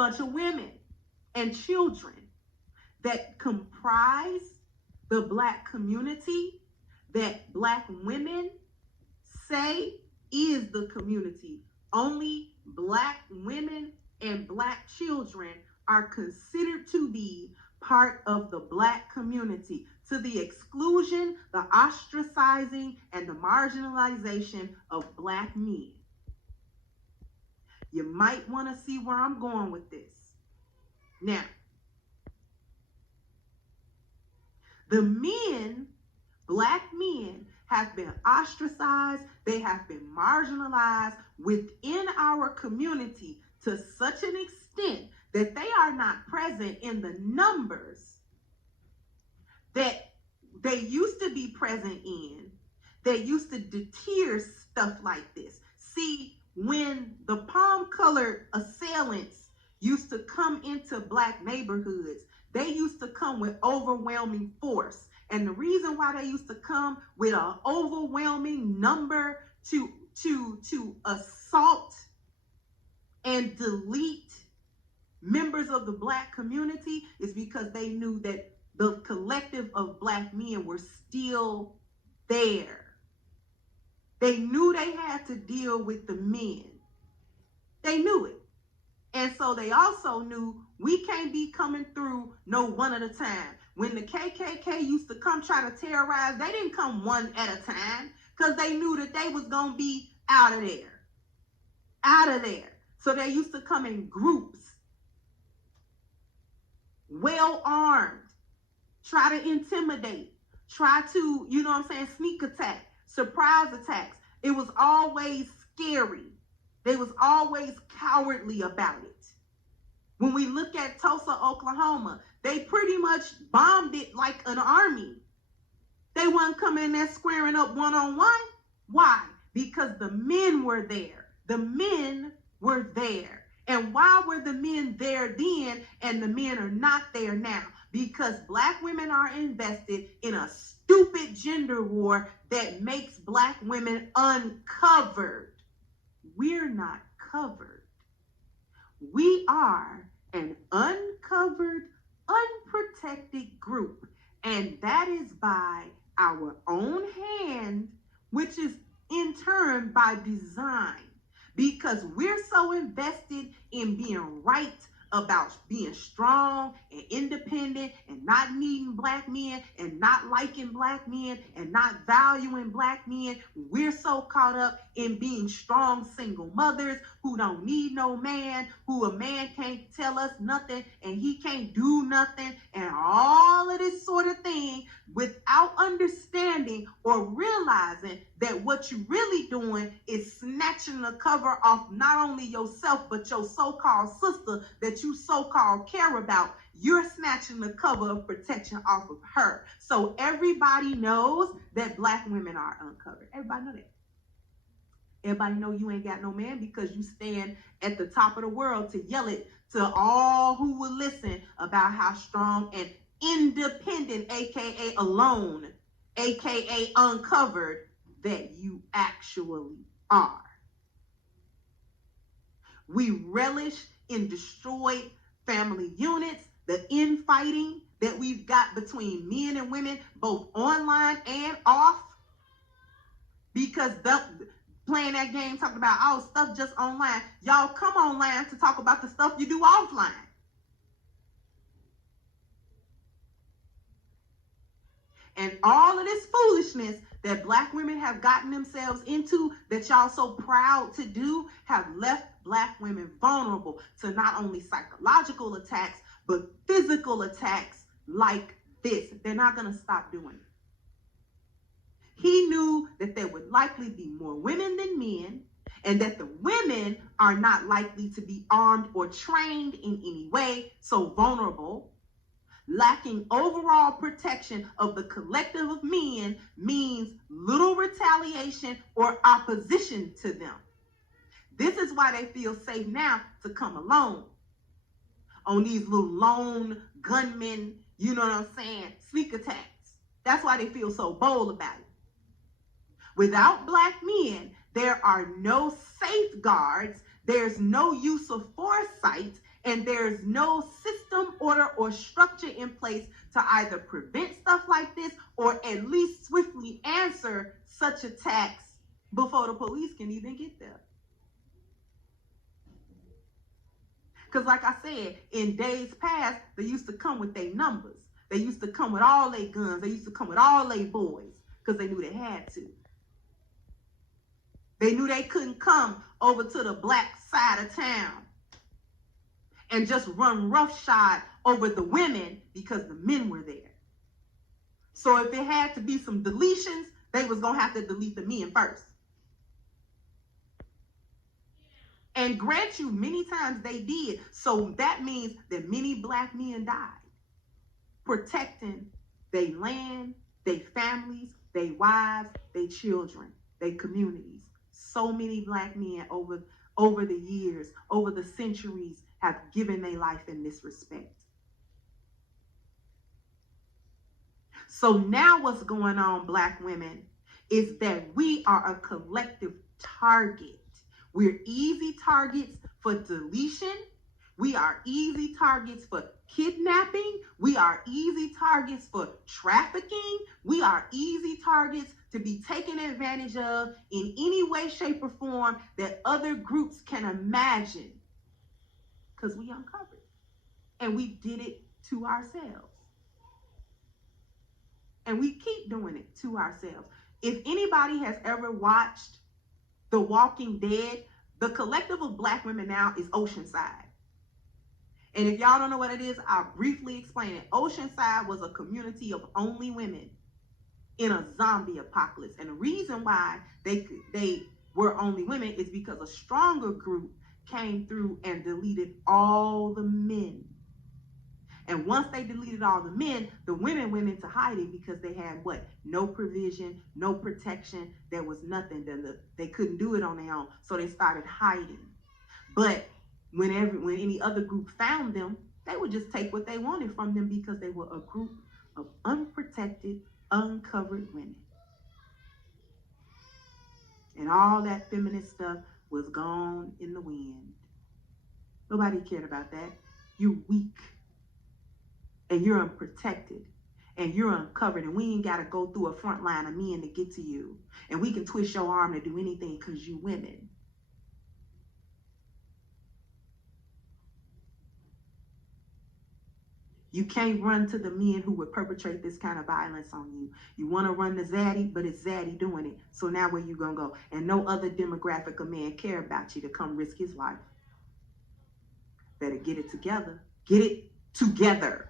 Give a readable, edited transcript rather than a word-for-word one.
bunch of women and children that comprise the Black community that Black women say is the community. Only Black women and Black children are considered to be part of the Black community, to the exclusion, the ostracizing, and the marginalization of Black men. You might want to see where I'm going with this. Now, the men, Black men, have been ostracized, they have been marginalized within our community to such an extent that they are not present in the numbers that they used to be present in. They used to deter stuff like this. See, when the palm-colored assailants used to come into Black neighborhoods, they used to come with overwhelming force. And the reason why they used to come with an overwhelming number to assault and delete members of the Black community is because they knew that the collective of Black men were still there. They knew they had to deal with the men. They knew it. And so they also knew we can't be coming through no one at a time. When the KKK used to come try to terrorize, they didn't come one at a time because they knew that they was going to be out of there. Out of there. So they used to come in groups, well armed, try to intimidate, try to, you know what I'm saying, sneak attack, surprise attacks. It was always scary. They was always cowardly about it. When we look at Tulsa, Oklahoma, they pretty much bombed it like an army. They weren't coming in there squaring up one-on-one. Why? Because the men were there. The men were there. And why were the men there then and the men are not there now? Because Black women are invested in a stupid gender war that makes Black women uncovered. We're not covered. We are an uncovered, unprotected group. And that is by our own hand, which is in turn by design. Because we're so invested in being right, about being strong and independent and not needing Black men and not liking Black men and not valuing Black men. We're so caught up in being strong single mothers who don't need no man, who a man can't tell us nothing and he can't do nothing and all of this sort of thing without understanding or realizing that what you're really doing is snatching the cover off not only yourself but your so-called sister that you so-called care about. You're snatching the cover of protection off of her. So everybody knows that Black women are uncovered. Everybody know that. Everybody know you ain't got no man because you stand at the top of the world to yell it to all who will listen about how strong and independent, aka alone, aka uncovered, that you actually are. We relish in destroyed family units, the infighting that we've got between men and women, both online and off, because playing that game, talking about all stuff just online. Y'all come online to talk about the stuff you do offline. And all of this foolishness that Black women have gotten themselves into, that y'all so proud to do, have left Black women vulnerable to not only psychological attacks, but physical attacks like this. They're not going to stop doing it. He knew that there would likely be more women than men, and that the women are not likely to be armed or trained in any way, so vulnerable. Lacking overall protection of the collective of men means little retaliation or opposition to them. This is why they feel safe now to come alone on these little lone gunmen, you know what I'm saying, sneak attacks. That's why they feel so bold about it. Without Black men, there are no safeguards, there's no use of foresight, And there's no system, order, or structure in place to either prevent stuff like this or at least swiftly answer such attacks before the police can even get there. Because like I said, in days past, they used to come with their numbers. They used to come with all their guns. They used to come with all their boys because they knew they had to. They knew they couldn't come over to the black side of town and just run roughshod over the women because the men were there. So if it had to be some deletions, they was going to have to delete the men first. And grant you, many times they did. So that means that many black men died protecting their land, their families, their wives, their children, their communities. So many black men over the years, over the centuries, have given their life in this respect. So now what's going on, black women, is that we are a collective target. We're easy targets for deletion. We are easy targets for kidnapping. We are easy targets for trafficking. We are easy targets to be taken advantage of in any way, shape, or form that other groups can imagine. Because we uncovered it. And we did it to ourselves. And we keep doing it to ourselves. If anybody has ever watched The Walking Dead, the collective of black women now is Oceanside. And if y'all don't know what it is, I'll briefly explain it. Oceanside was a community of only women in a zombie apocalypse. And the reason why they were only women is because a stronger group came through and deleted all the men. And once they deleted all the men, the women went into hiding because they had what? No provision, no protection. There was nothing. They couldn't do it on their own. So they started hiding. But when any other group found them, they would just take what they wanted from them because they were a group of unprotected, uncovered women. And all that feminist stuff was gone in the wind. Nobody cared about that. You're weak. And you're unprotected, and you're uncovered, and we ain't got to go through a front line of men to get to you. And we can twist your arm to do anything because you women. You can't run to the men who would perpetrate this kind of violence on you. You want to run to Zaddy, but it's Zaddy doing it. So now where you going to go? And no other demographic of man care about you to come risk his life. Better get it together. Get it together.